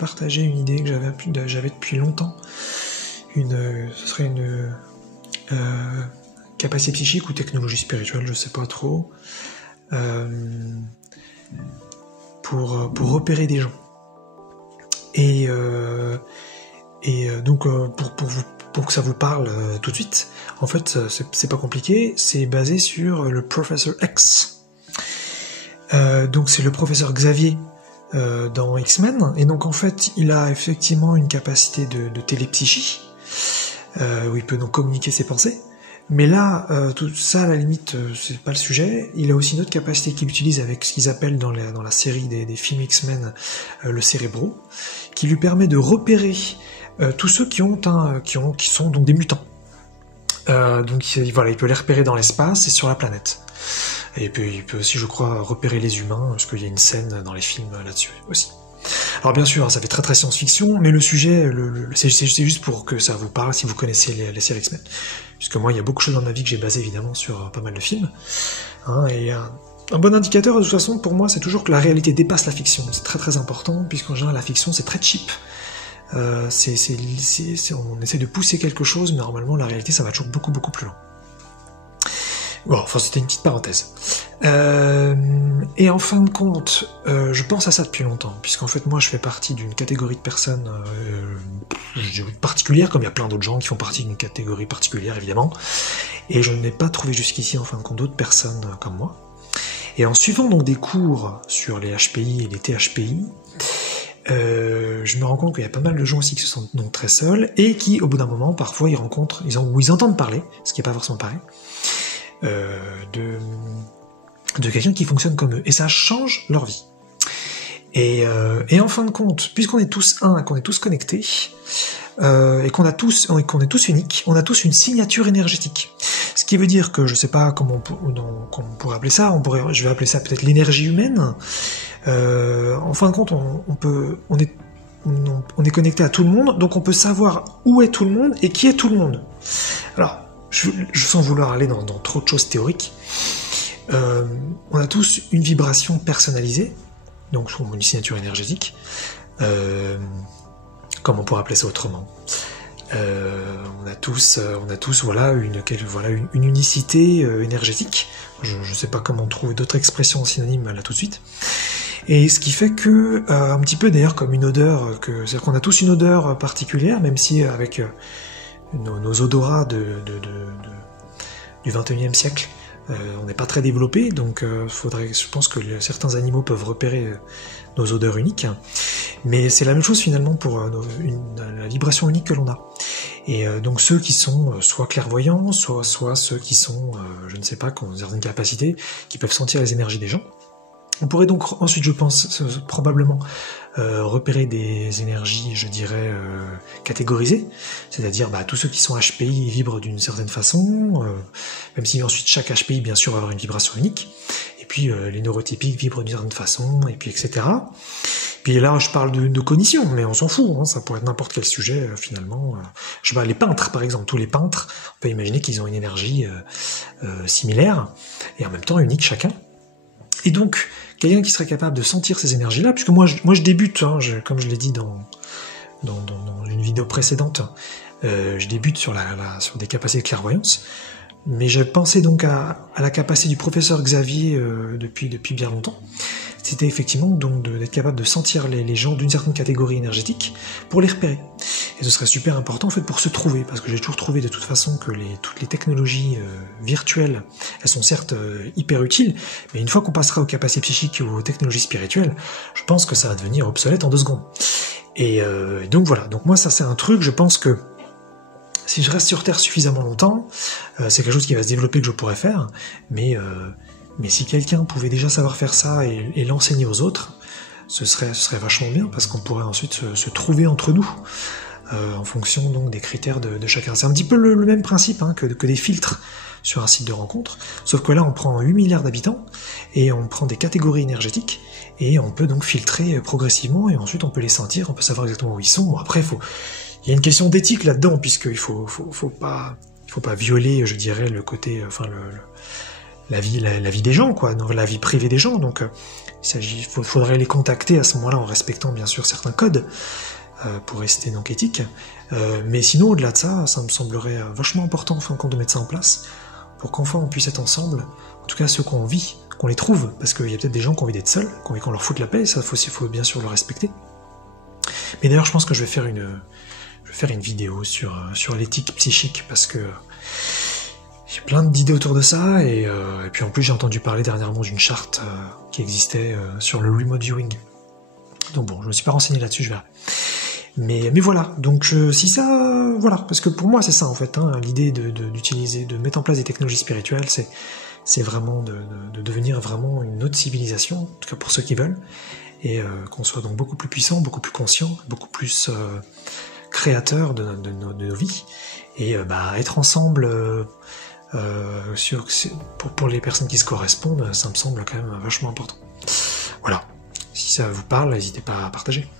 partager une idée que j'avais depuis longtemps. Ce serait une capacité psychique ou technologie spirituelle, je sais pas trop, pour repérer des gens. Et donc pour que ça vous parle tout de suite, en fait c'est pas compliqué, c'est basé sur le Professor X. Donc c'est le professeur Xavier dans X-Men, et donc en fait il a effectivement une capacité de télépsychie, où il peut donc communiquer ses pensées. Mais là, tout ça, à la limite, c'est pas le sujet. Il a aussi une autre capacité qu'il utilise avec ce qu'ils appellent dans la série des films X-Men, le cérébro, qui lui permet de repérer tous ceux qui sont donc des mutants. Donc voilà, il peut les repérer dans l'espace et sur la planète. Et puis il peut aussi, je crois, repérer les humains, parce qu'il y a une scène dans les films là-dessus aussi. Alors bien sûr, ça fait très très science-fiction, mais le sujet, c'est juste pour que ça vous parle si vous connaissez les séries X-Men. Puisque moi, il y a beaucoup de choses dans ma vie que j'ai basées évidemment sur pas mal de films. Et un bon indicateur, de toute façon, pour moi, c'est toujours que la réalité dépasse la fiction. C'est très très important, puisqu'en général, la fiction, c'est très cheap. On essaie de pousser quelque chose, mais normalement, la réalité, ça va toujours beaucoup beaucoup plus loin. Bon, enfin, c'était une petite parenthèse. Et en fin de compte, je pense à ça depuis longtemps, puisqu'en fait, moi, je fais partie d'une catégorie de personnes particulière, comme il y a plein d'autres gens qui font partie d'une catégorie particulière, évidemment, et je n'ai pas trouvé jusqu'ici, en fin de compte, d'autres personnes comme moi. Et en suivant donc des cours sur les HPI et les THPI, je me rends compte qu'il y a pas mal de gens aussi qui se sentent donc très seuls, et qui, au bout d'un moment, parfois, ils entendent parler, ce qui n'est pas forcément pareil, de quelqu'un qui fonctionne comme eux, et ça change leur vie. Et en fin de compte, puisqu'on est tous un, qu'on est tous connectés, et qu'on est tous uniques, on a tous une signature énergétique. Ce qui veut dire que, je sais pas comment on pourrait appeler ça, je vais appeler ça peut-être l'énergie humaine. En fin de compte, on est connecté à tout le monde, donc on peut savoir où est tout le monde et qui est tout le monde. Alors, je sens vouloir aller dans trop de choses théoriques. On a tous une vibration personnalisée, donc une signature énergétique. Comment on pourrait appeler ça autrement ? On a tous voilà une unicité énergétique. Je ne sais pas comment trouver d'autres expressions synonymes là tout de suite. Et ce qui fait que, un petit peu d'ailleurs comme une odeur, c'est-à-dire qu'on a tous une odeur particulière, même si avec nos odorats du 21e siècle, on n'est pas très développé, donc je pense que certains animaux peuvent repérer nos odeurs uniques, mais c'est la même chose finalement pour la vibration unique que l'on a. Et donc ceux qui sont soit clairvoyants, soit ceux qui sont, je ne sais pas, qui ont certaines capacités, qui peuvent sentir les énergies des gens. On pourrait donc ensuite, je pense, probablement repérer des énergies, je dirais, catégorisées, c'est-à-dire tous ceux qui sont HPI vibrent d'une certaine façon, même si ensuite chaque HPI, bien sûr, va avoir une vibration unique, et puis les neurotypiques vibrent d'une certaine façon, et puis etc. Puis là, je parle de cognition, mais on s'en fout, hein, ça pourrait être n'importe quel sujet, finalement. Je sais pas, les peintres, par exemple, tous les peintres, on peut imaginer qu'ils ont une énergie similaire, et en même temps unique chacun. Et donc, quelqu'un qui serait capable de sentir ces énergies-là, puisque moi je débute, hein, comme je l'ai dit dans une vidéo précédente, je débute sur des capacités de clairvoyance, mais j'ai pensé donc à la capacité du professeur Xavier depuis bien longtemps. C'était effectivement donc d'être capable de sentir les gens d'une certaine catégorie énergétique pour les repérer. Et ce serait super important en fait pour se trouver, parce que j'ai toujours trouvé de toute façon que toutes les technologies virtuelles, elles sont certes hyper utiles, mais une fois qu'on passera aux capacités psychiques ou aux technologies spirituelles, je pense que ça va devenir obsolète en 2 secondes. Et donc voilà, donc moi ça c'est un truc, je pense que si je reste sur Terre suffisamment longtemps, c'est quelque chose qui va se développer que je pourrais faire, mais si quelqu'un pouvait déjà savoir faire ça et l'enseigner aux autres, ce serait vachement bien, parce qu'on pourrait ensuite se trouver entre nous, en fonction donc des critères de chacun. C'est un petit peu le même principe que des filtres sur un site de rencontre, sauf que là on prend 8 milliards d'habitants, et on prend des catégories énergétiques, et on peut donc filtrer progressivement, et ensuite on peut les sentir, on peut savoir exactement où ils sont. Bon, après, il y a une question d'éthique là-dedans, puisqu'il faut pas violer, je dirais, le côté, la vie des gens, quoi, la vie privée des gens. Donc faudrait les contacter à ce moment-là en respectant bien sûr certains codes pour rester donc éthique. Mais sinon, au-delà de ça, ça me semblerait vachement important en fin de compte de mettre ça en place pour qu'enfin on puisse être ensemble, en tout cas ceux qu'on vit, qu'on les trouve, parce qu'il y a peut-être des gens qui ont envie d'être seuls, qui ont envie qu'on leur foute la paix, ça faut bien sûr le respecter. Mais d'ailleurs, je pense que je vais faire une vidéo sur l'éthique psychique, parce que j'ai plein d'idées autour de ça, et puis en plus j'ai entendu parler dernièrement d'une charte qui existait sur le remote viewing. Donc bon, je me suis pas renseigné là-dessus, je verrai. Mais voilà, donc si ça, voilà, parce que pour moi c'est ça en fait, hein, l'idée de mettre en place des technologies spirituelles, c'est vraiment de devenir vraiment une autre civilisation, en tout cas pour ceux qui veulent, et qu'on soit donc beaucoup plus puissant, beaucoup plus conscient, beaucoup plus créateur de nos vies, et être ensemble pour les personnes qui se correspondent, ça me semble quand même vachement important. Voilà, si ça vous parle, n'hésitez pas à partager.